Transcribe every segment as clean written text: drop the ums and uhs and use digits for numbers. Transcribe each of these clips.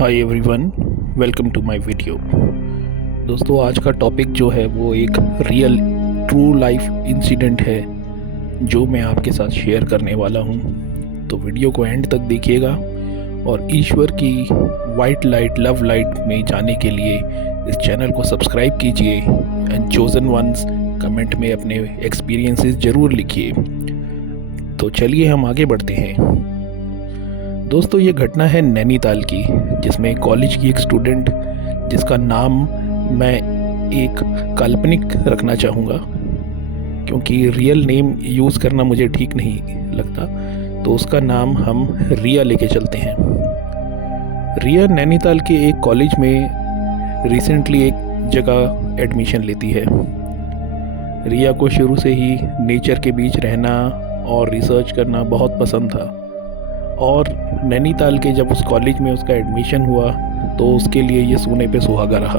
Hi everyone, welcome to my video. दोस्तों, आज का टॉपिक जो है वो एक रियल ट्रू लाइफ इंसिडेंट है जो मैं आपके साथ शेयर करने वाला हूँ। तो वीडियो को एंड तक देखिएगा और ईश्वर की वाइट लाइट लव लाइट में जाने के लिए इस चैनल को सब्सक्राइब कीजिए एंड चोज़न वंस कमेंट में अपने एक्सपीरियंसेस ज़रूर लिखिए। तो चलिए हम आगे बढ़ते हैं। दोस्तों, ये घटना है नैनीताल की, जिसमें कॉलेज की एक स्टूडेंट जिसका नाम मैं एक काल्पनिक रखना चाहूँगा क्योंकि रियल नेम यूज़ करना मुझे ठीक नहीं लगता, तो उसका नाम हम रिया लेके चलते हैं। रिया नैनीताल के एक कॉलेज में रिसेंटली एक जगह एडमिशन लेती है। रिया को शुरू से ही नेचर के बीच रहना और रिसर्च करना बहुत पसंद था और नैनीताल के जब उस कॉलेज में उसका एडमिशन हुआ तो उसके लिए ये सोने पे सुहागा रहा।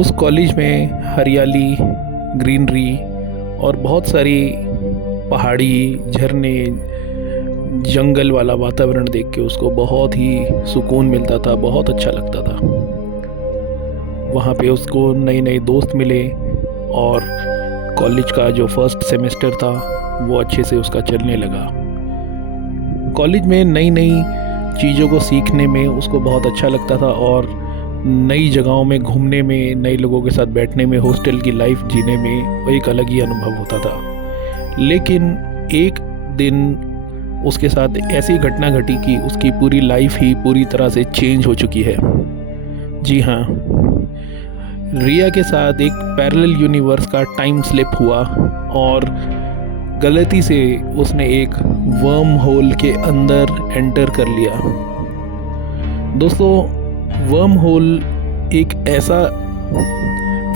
उस कॉलेज में हरियाली, ग्रीनरी और बहुत सारी पहाड़ी, झरने, जंगल वाला वातावरण देख के उसको बहुत ही सुकून मिलता था, बहुत अच्छा लगता था। वहाँ पे उसको नए नए दोस्त मिले और कॉलेज का जो फर्स्ट सेमेस्टर था वो अच्छे से उसका चलने लगा। कॉलेज में नई नई चीज़ों को सीखने में उसको बहुत अच्छा लगता था और नई जगहों में घूमने में, नए लोगों के साथ बैठने में, हॉस्टल की लाइफ जीने में एक अलग ही अनुभव होता था। लेकिन एक दिन उसके साथ ऐसी घटना घटी कि उसकी पूरी लाइफ ही पूरी तरह से चेंज हो चुकी है। जी हाँ, रिया के साथ एक पैरेलल यूनिवर्स का टाइम स्लिप हुआ और गलती से उसने एक वर्म होल के अंदर एंटर कर लिया। दोस्तों, वर्म होल एक ऐसा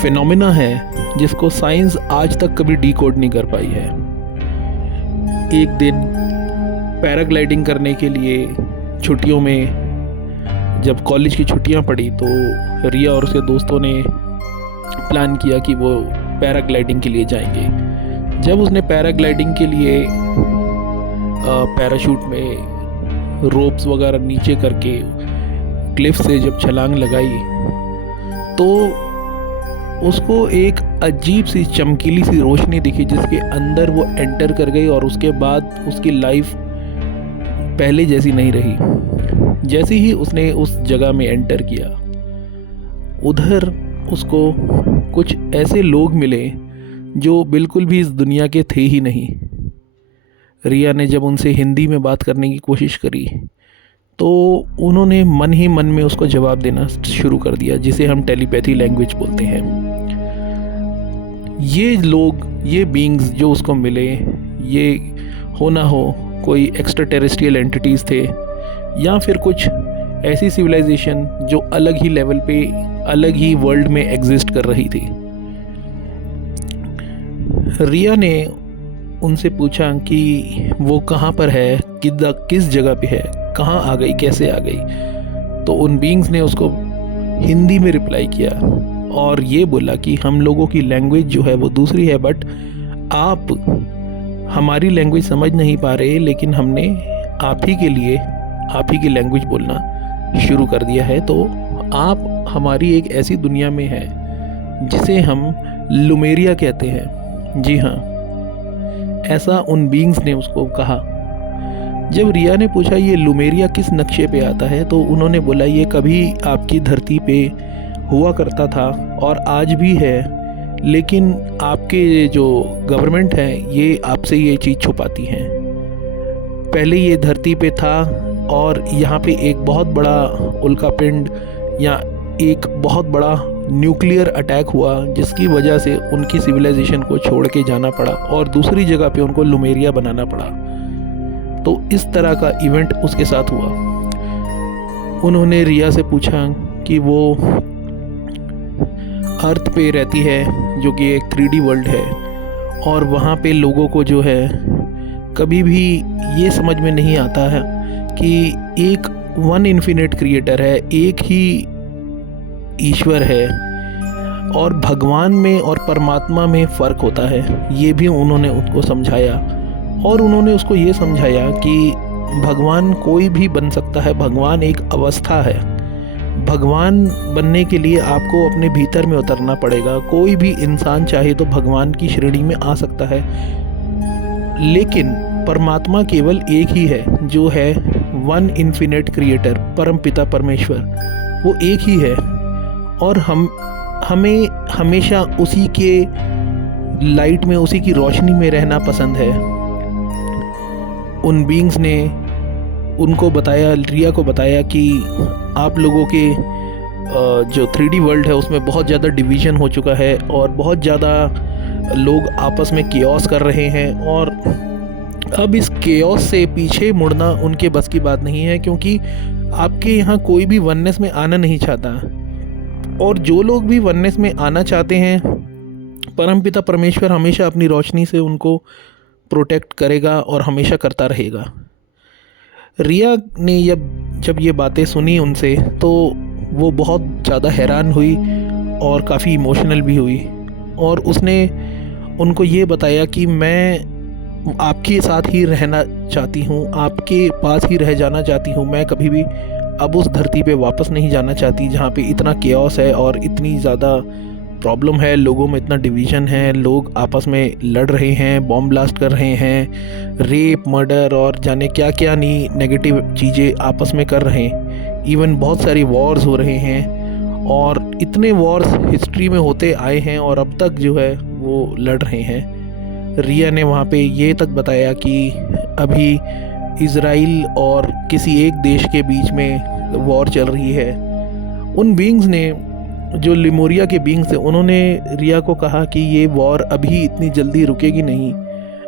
फिनोमेना है जिसको साइंस आज तक कभी डिकोड नहीं कर पाई है। एक दिन पैराग्लाइडिंग करने के लिए छुट्टियों में जब कॉलेज की छुट्टियां पड़ी तो रिया और उसके दोस्तों ने प्लान किया कि वो पैराग्लाइडिंग के लिए जाएंगे। जब उसने पैराग्लाइडिंग के लिए पैराशूट में रोप्स वगैरह नीचे करके क्लिफ से जब छलांग लगाई तो उसको एक अजीब सी चमकीली सी रोशनी दिखी जिसके अंदर वो एंटर कर गई और उसके बाद उसकी लाइफ पहले जैसी नहीं रही। जैसे ही उसने उस जगह में एंटर किया, उधर उसको कुछ ऐसे लोग मिले जो बिल्कुल भी इस दुनिया के थे ही नहीं। रिया ने जब उनसे हिंदी में बात करने की कोशिश करी तो उन्होंने मन ही मन में उसको जवाब देना शुरू कर दिया, जिसे हम टेलीपैथी लैंग्वेज बोलते हैं। ये लोग, ये बीइंग्स जो उसको मिले, ये हो ना हो कोई एक्स्ट्रा टेरेस्ट्रियल एंटिटीज़ थे या फिर कुछ ऐसी सिविलाइजेशन जो अलग ही लेवल पे, अलग ही वर्ल्ड में एग्जिस्ट कर रही थी। रिया ने उनसे पूछा कि वो कहाँ पर है, किस जगह पे है, कहाँ आ गई, कैसे आ गई। तो उन बीइंग्स ने उसको हिंदी में रिप्लाई किया और ये बोला कि हम लोगों की लैंग्वेज जो है वो दूसरी है, बट आप हमारी लैंग्वेज समझ नहीं पा रहे, लेकिन हमने आप ही के लिए आप ही की लैंग्वेज बोलना शुरू कर दिया है। तो आप हमारी एक ऐसी दुनिया में है जिसे हम लुमेरिया कहते हैं। जी हाँ, ऐसा उन बीइंग्स ने उसको कहा। जब रिया ने पूछा ये लुमेरिया किस नक्शे पे आता है, तो उन्होंने बोला ये कभी आपकी धरती पे हुआ करता था और आज भी है, लेकिन आपके जो गवर्नमेंट है ये आपसे ये चीज़ छुपाती हैं। पहले ये धरती पे था और यहाँ पे एक बहुत बड़ा उल्कापिंड या एक बहुत बड़ा न्यूक्लियर अटैक हुआ जिसकी वजह से उनकी सिविलाइजेशन को छोड़ के जाना पड़ा और दूसरी जगह पे उनको लुमेरिया बनाना पड़ा। तो इस तरह का इवेंट उसके साथ हुआ। उन्होंने रिया से पूछा कि वो अर्थ पे रहती है जो कि एक 3D वर्ल्ड है और वहाँ पे लोगों को जो है कभी भी ये समझ में नहीं आता है कि एक वन इन्फिनिट क्रिएटर है, एक ही ईश्वर है और भगवान में और परमात्मा में फ़र्क होता है। ये भी उन्होंने उसको समझाया और उन्होंने उसको ये समझाया कि भगवान कोई भी बन सकता है, भगवान एक अवस्था है। भगवान बनने के लिए आपको अपने भीतर में उतरना पड़ेगा। कोई भी इंसान चाहे तो भगवान की श्रेणी में आ सकता है, लेकिन परमात्मा केवल एक ही है, जो है वन इन्फिनिट क्रिएटर, परम पिता परमेश्वर, वो एक ही है। और हमें हमेशा उसी के लाइट में, उसी की रोशनी में रहना पसंद है। उन बीइंग्स ने उनको बताया, रिया को बताया कि आप लोगों के जो 3D वर्ल्ड है उसमें बहुत ज़्यादा डिवीज़न हो चुका है और बहुत ज़्यादा लोग आपस में केओस कर रहे हैं, और अब इस केओस से पीछे मुड़ना उनके बस की बात नहीं है, क्योंकि आपके यहाँ कोई भी वननेस में आना नहीं चाहता। और जो लोग भी वननेस में आना चाहते हैं, परमपिता परमेश्वर हमेशा अपनी रोशनी से उनको प्रोटेक्ट करेगा और हमेशा करता रहेगा। रिया ने जब ये बातें सुनी उनसे, तो वो बहुत ज़्यादा हैरान हुई और काफ़ी इमोशनल भी हुई, और उसने उनको ये बताया कि मैं आपके साथ ही रहना चाहती हूँ, आपके पास ही रह जाना चाहती हूँ। मैं कभी भी अब उस धरती पे वापस नहीं जाना चाहती जहाँ पे इतना केओस है और इतनी ज़्यादा प्रॉब्लम है, लोगों में इतना डिवीज़न है, लोग आपस में लड़ रहे हैं, बॉम्ब ब्लास्ट कर रहे हैं, रेप, मर्डर और जाने क्या क्या नहीं नेगेटिव चीज़ें आपस में कर रहे हैं। इवन बहुत सारी वॉर्स हो रहे हैं, और इतने वॉर्स हिस्ट्री में होते आए हैं और अब तक जो है वो लड़ रहे हैं। रिया ने वहाँ पे ये तक बताया कि अभी इज़राइल और किसी एक देश के बीच में वॉर चल रही है। उन बीइंग्स ने, जो लिमोरिया के बीइंग्स थे, उन्होंने रिया को कहा कि ये वॉर अभी इतनी जल्दी रुकेगी नहीं,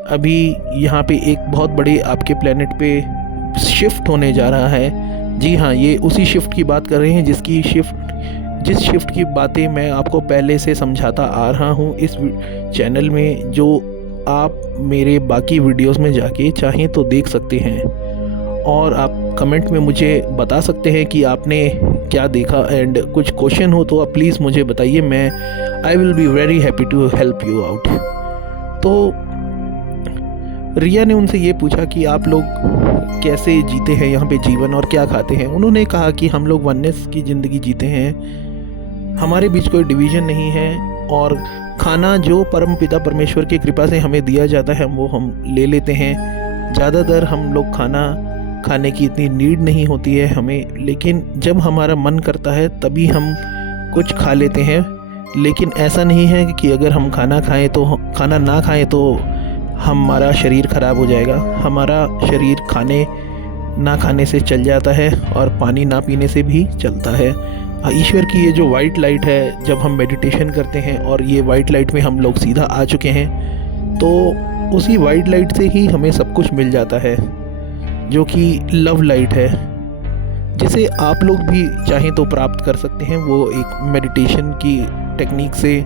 अभी यहाँ पे एक बहुत बड़े आपके प्लेनेट पे शिफ्ट होने जा रहा है। जी हाँ, ये उसी शिफ्ट की बात कर रहे हैं जिस शिफ्ट की बातें मैं आपको पहले से समझाता आ रहा हूँ इस चैनल में, जो आप मेरे बाकी वीडियोस में जाके चाहें तो देख सकते हैं। और आप कमेंट में मुझे बता सकते हैं कि आपने क्या देखा, एंड कुछ क्वेश्चन हो तो आप प्लीज़ मुझे बताइए, I will be very happy to help you out. तो रिया ने उनसे ये पूछा कि आप लोग कैसे जीते हैं यहाँ पे जीवन और क्या खाते हैं। उन्होंने कहा कि हम लोग वननेस की ज़िंदगी जीते हैं, हमारे बीच कोई डिवीज़न नहीं है, और खाना जो परम पिता परमेश्वर की कृपा से हमें दिया जाता है वो हम ले लेते हैं। ज़्यादातर हम लोग खाने की इतनी नीड नहीं होती है हमें, लेकिन जब हमारा मन करता है तभी हम कुछ खा लेते हैं। लेकिन ऐसा नहीं है कि अगर हम खाना ना खाएं तो हमारा शरीर ख़राब हो जाएगा। हमारा शरीर खाने ना खाने से चल जाता है और पानी ना पीने से भी चलता है। ईश्वर की ये जो वाइट लाइट है, जब हम मेडिटेशन करते हैं और ये वाइट लाइट में हम लोग सीधा आ चुके हैं, तो उसी वाइट लाइट से ही हमें सब कुछ मिल जाता है, जो कि लव लाइट है, जिसे आप लोग भी चाहें तो प्राप्त कर सकते हैं। वो एक मेडिटेशन की टेक्निक से,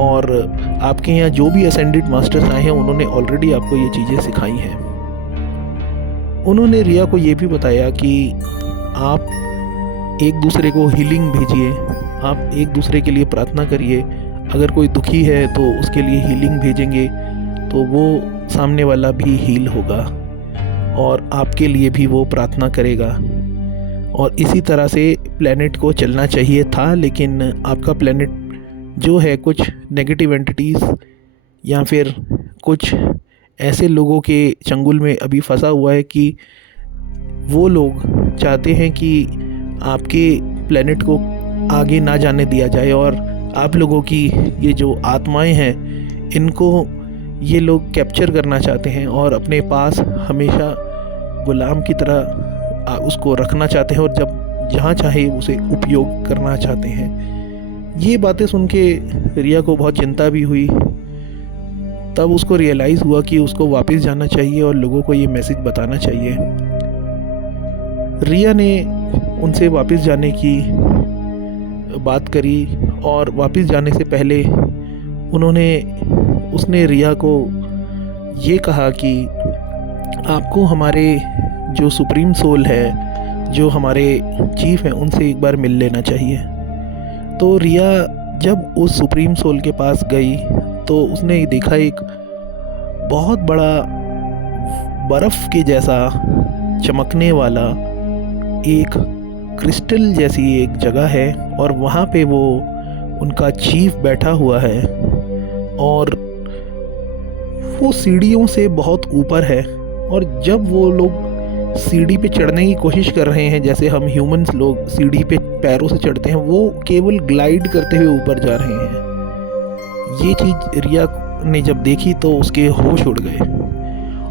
और आपके यहाँ जो भी असेंडेड मास्टर्स आए हैं उन्होंने ऑलरेडी आपको ये चीज़ें सिखाई हैं। उन्होंने रिया को ये भी बताया कि आप एक दूसरे को हीलिंग भेजिए, आप एक दूसरे के लिए प्रार्थना करिए। अगर कोई दुखी है तो उसके लिए हीलिंग भेजेंगे तो वो सामने वाला भी हील होगा और आपके लिए भी वो प्रार्थना करेगा। और इसी तरह से प्लेनेट को चलना चाहिए था, लेकिन आपका प्लेनेट जो है कुछ नेगेटिव एंटिटीज़ या फिर कुछ ऐसे लोगों के चंगुल में अभी फंसा हुआ है कि वो लोग चाहते हैं कि आपके प्लेनेट को आगे ना जाने दिया जाए, और आप लोगों की ये जो आत्माएं हैं इनको ये लोग कैप्चर करना चाहते हैं और अपने पास हमेशा गुलाम की तरह उसको रखना चाहते हैं, और जब जहाँ चाहे उसे उपयोग करना चाहते हैं। ये बातें सुन के रिया को बहुत चिंता भी हुई। तब उसको रियलाइज़ हुआ कि उसको वापस जाना चाहिए और लोगों को ये मैसेज बताना चाहिए। रिया ने उनसे वापस जाने की बात करी, और वापस जाने से पहले उसने रिया को ये कहा कि आपको हमारे जो सुप्रीम सोल है, जो हमारे चीफ हैं, उनसे एक बार मिल लेना चाहिए। तो रिया जब उस सुप्रीम सोल के पास गई तो उसने देखा एक बहुत बड़ा बर्फ़ के जैसा चमकने वाला एक क्रिस्टल जैसी एक जगह है और वहाँ पे वो उनका चीफ बैठा हुआ है और वो सीढ़ियों से बहुत ऊपर है। और जब वो लोग सीढ़ी पे चढ़ने की कोशिश कर रहे हैं, जैसे हम ह्यूमंस लोग सीढ़ी पे पैरों से चढ़ते हैं, वो केवल ग्लाइड करते हुए ऊपर जा रहे हैं। ये चीज़ रिया ने जब देखी तो उसके होश उड़ गए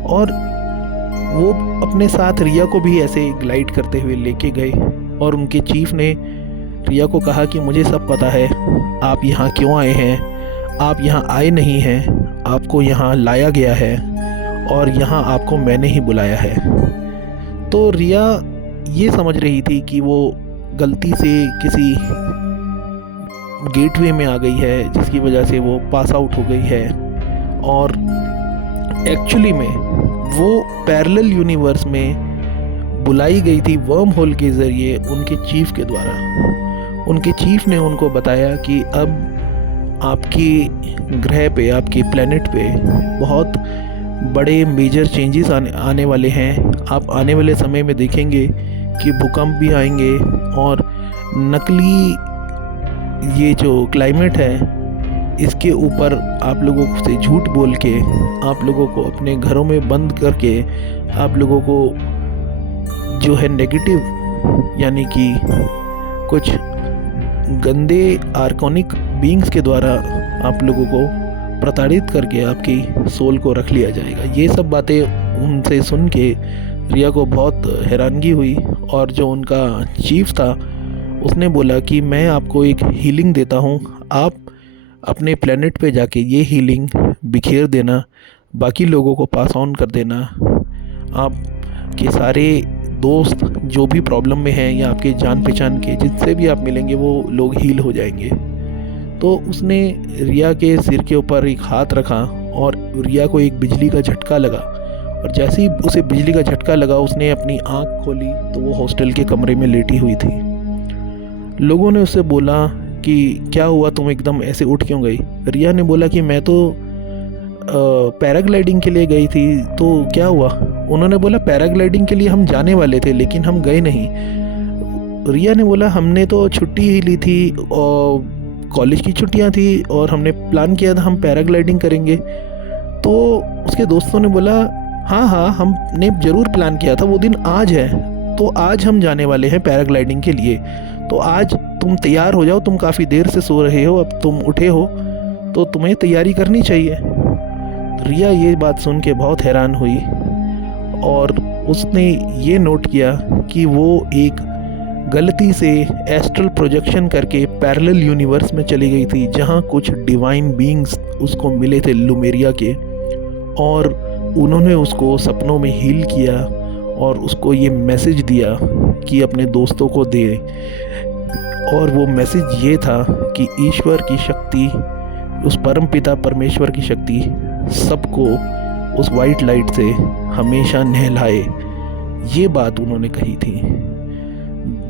और वो अपने साथ रिया को भी ऐसे ग्लाइड करते हुए लेके गए। और उनके चीफ ने रिया को कहा कि मुझे सब पता है, आप यहाँ क्यों आए हैं, आप यहाँ आए नहीं हैं, आपको यहाँ लाया गया है और यहाँ आपको मैंने ही बुलाया है। तो रिया ये समझ रही थी कि वो गलती से किसी गेटवे में आ गई है जिसकी वजह से वो पास आउट हो गई है, और एक्चुअली में वो पैरेलल यूनिवर्स में बुलाई गई थी वर्म होल के ज़रिए उनके चीफ के द्वारा। उनके चीफ ने उनको बताया कि अब आपके ग्रह पे, आपके प्लेनेट पे बहुत बड़े मेजर चेंजेस आने वाले हैं। आप आने वाले समय में देखेंगे कि भूकंप भी आएंगे और नकली ये जो क्लाइमेट है इसके ऊपर आप लोगों से झूठ बोल के, आप लोगों को अपने घरों में बंद करके, आप लोगों को जो है नेगेटिव यानी कि कुछ गंदे आर्कॉनिक बीइंग्स के द्वारा आप लोगों को प्रताड़ित करके आपकी सोल को रख लिया जाएगा। ये सब बातें उनसे सुन के रिया को बहुत हैरानगी हुई और जो उनका चीफ था उसने बोला कि मैं आपको एक हीलिंग देता हूँ, आप अपने प्लेनेट पे जाके ये हीलिंग बिखेर देना, बाकी लोगों को पास ऑन कर देना। आपके सारे दोस्त जो भी प्रॉब्लम में हैं या आपके जान पहचान के जिनसे भी आप मिलेंगे वो लोग हील हो जाएंगे। तो उसने रिया के सिर के ऊपर एक हाथ रखा और रिया को एक बिजली का झटका लगा, और जैसे ही उसे बिजली का झटका लगा उसने अपनी आंख खोली तो वो हॉस्टल के कमरे में लेटी हुई थी। लोगों ने उससे बोला कि क्या हुआ, तुम एकदम ऐसे उठ क्यों गई? रिया ने बोला कि मैं तो पैराग्लाइडिंग के लिए गई थी। तो क्या हुआ? उन्होंने बोला पैराग्लाइडिंग के लिए हम जाने वाले थे लेकिन हम गए नहीं। रिया ने बोला हमने तो छुट्टी ही ली थी और कॉलेज की छुट्टियां थी और हमने प्लान किया था हम पैराग्लाइडिंग करेंगे। तो उसके दोस्तों ने बोला हाँ हमने ज़रूर प्लान किया था, वो दिन आज है, तो आज हम जाने वाले हैं पैराग्लाइडिंग के लिए। तो आज तुम तैयार हो जाओ, तुम काफ़ी देर से सो रहे हो, अब तुम उठे हो तो तुम्हें तैयारी करनी चाहिए। रिया ये बात सुन के बहुत हैरान हुई और उसने ये नोट किया कि वो एक गलती से एस्ट्रल प्रोजेक्शन करके पैरेलल यूनिवर्स में चली गई थी जहाँ कुछ डिवाइन बीइंग्स उसको मिले थे लुमेरिया के, और उन्होंने उसको सपनों में हील किया और उसको ये मैसेज दिया कि अपने दोस्तों को दे। और वो मैसेज ये था कि ईश्वर की शक्ति, उस परम पिता परमेश्वर की शक्ति सबको उस वाइट लाइट से हमेशा नहलाए। ये बात उन्होंने कही थी।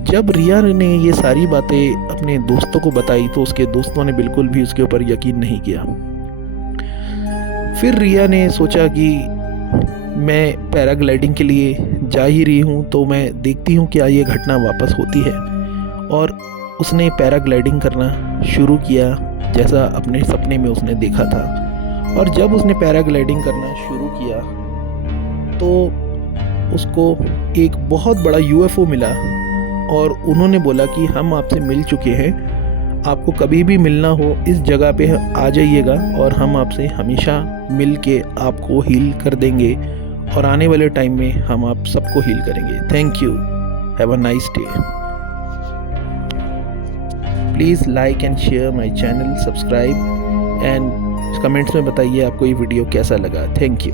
जब रिया ने ये सारी बातें अपने दोस्तों को बताई तो उसके दोस्तों ने बिल्कुल भी उसके ऊपर यकीन नहीं किया। फिर रिया ने सोचा कि मैं पैराग्लाइडिंग के लिए जा ही रही हूँ तो मैं देखती हूँ क्या ये घटना वापस होती है, और उसने पैराग्लाइडिंग करना शुरू किया जैसा अपने सपने में उसने देखा था। और जब उसने पैराग्लाइडिंग करना शुरू किया तो उसको एक बहुत बड़ा यूएफओ मिला और उन्होंने बोला कि हम आपसे मिल चुके हैं, आपको कभी भी मिलना हो इस जगह पे आ जाइएगा और हम आपसे हमेशा मिल के आपको हील कर देंगे और आने वाले टाइम में हम आप सबको हील करेंगे। Thank you, have a nice day. Please like and share my channel, subscribe and comments में बताइए आपको ये वीडियो कैसा लगा। Thank you.